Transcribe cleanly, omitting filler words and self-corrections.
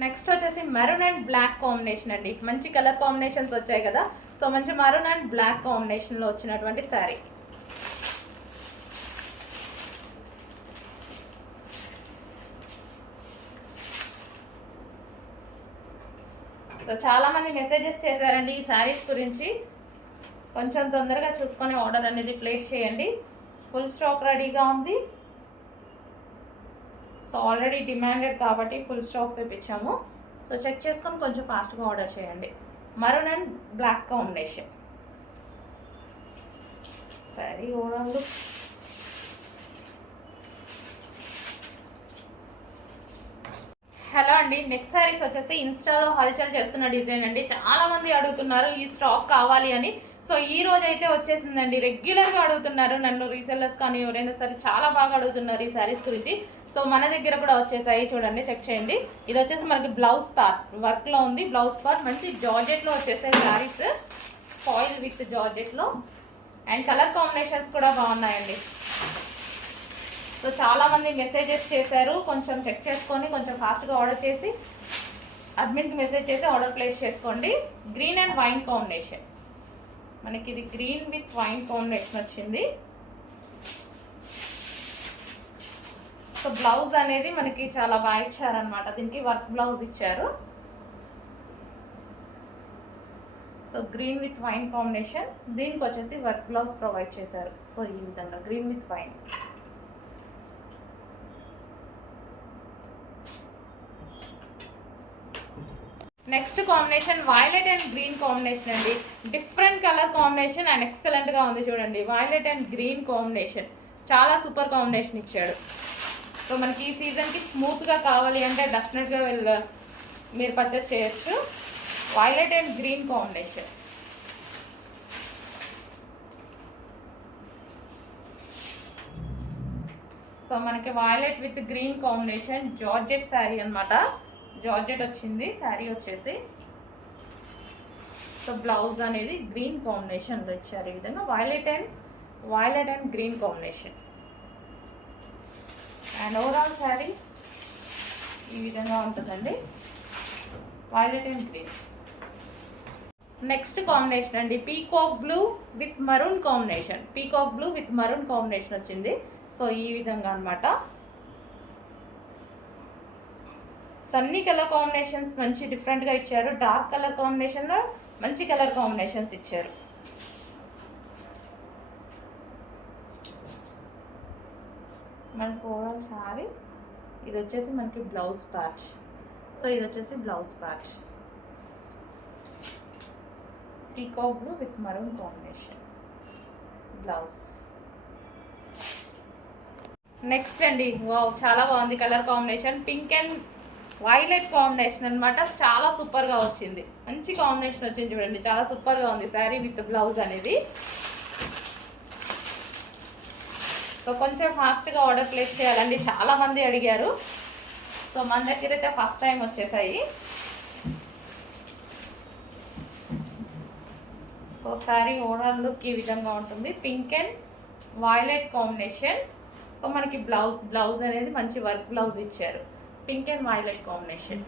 నెక్స్ట్ వచ్చేసి maroon and black combination అండి. మంచి కలర్ కాంబినేషన్స్ వచ్చాయి కదా. సో మంచి మెరూన్ అండ్ బ్లాక్ కాంబినేషన్లో వచ్చినటువంటి శారీ. సో చాలామంది మెసేజెస్ చేశారండి ఈ శారీస్ గురించి. కొంచెం తొందరగా చూసుకొని ఆర్డర్ అనేది ప్లేస్ చేయండి. ఫుల్ స్టాక్ రెడీగా ఉంది. సో ఆల్రెడీ డిమాండెడ్ కాబట్టి ఫుల్ స్టాక్ తెప్పించాము. సో చెక్ చేసుకొని కొంచెం ఫాస్ట్గా ఆర్డర్ చేయండి. మరూన్ అండ్ బ్లాక్ కాంబినేషన్ సరే ఓవరాల్. హలో అండి, నెక్స్ట్ శారీస్ వచ్చేసి ఇన్స్టాలో హల్చల్ చేస్తున్న డిజైన్ అండి. చాలా మంది అడుగుతున్నారు ఈ స్టాక్ కావాలి అని. సో ఈ రోజు అయితే వచ్చేసిందండి. రెగ్యులర్గా అడుగుతున్నారు నన్ను, రీసెల్లర్స్ కానీ ఎవరైనా సరే చాలా బాగా అడుగుతున్నారు ఈ శారీస్ గురించి. సో మన దగ్గర కూడా వచ్చేసాయి, చూడండి చెక్ చేయండి. ఇది వచ్చేసి మనకి బ్లౌజ్ పార్ట్ వర్క్లో ఉంది. బ్లౌజ్ పార్ట్ మంచి జార్జెట్లో వచ్చేసాయి శారీస్, ఫాయిల్ విత్ జార్జెట్లో. అండ్ కలర్ కాంబినేషన్స్ కూడా బాగున్నాయండి. సో చాలామంది మెసేజెస్ చేశారు, కొంచెం చెక్ చేసుకొని కొంచెం ఫాస్ట్గా ఆర్డర్ చేసి అడ్మిన్కి మెసేజ్ చేసి ఆర్డర్ ప్లేస్ చేసుకోండి. గ్రీన్ అండ్ వైన్ కాంబినేషన్, మనకి ఇది గ్రీన్ విత్ వైన్ కాంబినేషన్ వచ్చింది. సో బ్లౌజ్ అనేది మనకి చాలా బాగా ఇచ్చారనమాట, దీనికి వర్క్ బ్లౌజ్ ఇచ్చారు. So green with wine combination, దీనికి వచ్చేసి వర్క్ బ్లౌజ్ ప్రొవైడ్ చేశారు. సో ఈ విధంగా green with wine. Next combination violet and green combination అండి. డిఫరెంట్ కలర్ కాంబినేషన్ అండ్ ఎక్సలెంట్గా ఉంది చూడండి. వైలెట్ అండ్ గ్రీన్ కాంబినేషన్ చాలా సూపర్ కాంబినేషన్ ఇచ్చాడు. సో మనకి ఈ సీజన్కి స్మూత్గా కావాలి అంటే డెఫినెట్గా మీరు పర్చేస్ చేయొచ్చు. Violet and green combination. So మనకి violet with green combination georgette sari అనమాట. జార్జెట్ వచ్చింది శారీ వచ్చేసి. సో బ్లౌజ్ అనేది గ్రీన్ కాంబినేషన్లో ఇచ్చారు. ఈ విధంగా violet and green combination. And overall sari ఈ విధంగా ఉంటుందండి, violet and green. Next combination అండి peacock blue with maroon combination. Peacock blue with maroon combination వచ్చింది. సో ఈ విధంగా అనమాట. సో అన్ని కలర్ కాంబినేషన్స్ మంచి డిఫరెంట్గా ఇచ్చారు. డార్క్ కలర్ కాంబినేషన్లో మంచి కలర్ కాంబినేషన్స్ ఇచ్చారు. మనకు ఓవరాల్ సారీ ఇది వచ్చేసి మనకి బ్లౌజ్ పార్ట్. సో ఇది వచ్చేసి blouse part, peacock blue with maroon combination blouse. Next అండి, వావ్ చాలా బాగుంది colour combination. Pink and violet combination అనమాట. చాలా సూపర్గా వచ్చింది, మంచి కాంబినేషన్ వచ్చింది చూడండి. చాలా సూపర్గా ఉంది శారీ విత్ బ్లౌజ్ అనేది. సో కొంచెం ఫాస్ట్గా ఆర్డర్ ప్లేస్ చేయాలండి, చాలామంది అడిగారు. సో మన దగ్గర అయితే ఫస్ట్ టైం వచ్చేసాయి. సో శారీ ఓవరాల్ లుక్ ఈ విధంగా ఉంటుంది, pink and violet combination. So మనకి బ్లౌజ్ అనేది మంచి వర్క్ బ్లౌజ్ ఇచ్చారు, పింక్ అండ్ వైలెట్ కాంబినేషన్.